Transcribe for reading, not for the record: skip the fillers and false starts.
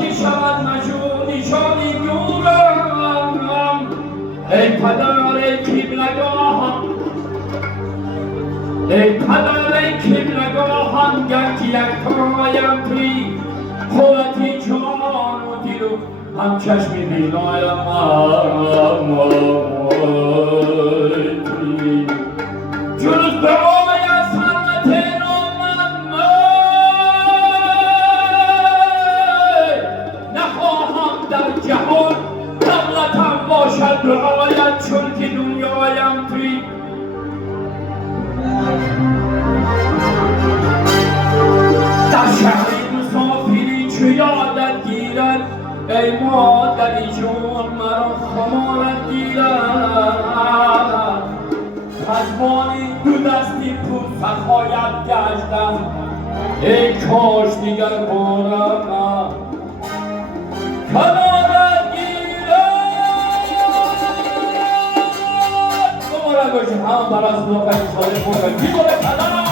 که شود مجونی جانی دورم ای پدر ای کبلگاهم ای پدر ای کبلگاهم گرچه یک تایم توی قوتی جان و دل و هم چشم بینایم جلوس به آی از حرمت نامم نخواهم در جهان دولتم باشد رعایت چون که دنیایم توی در شهری مسافری چو یادت گیرد ای مادری جون مرا خمارت گیرد خزمانی دو دستی پول سخایت گشتم ای کاش دیگر بارم کنارت گیرد دوباره باشیم هم برای صداقت ساله بودن بیباره کنارم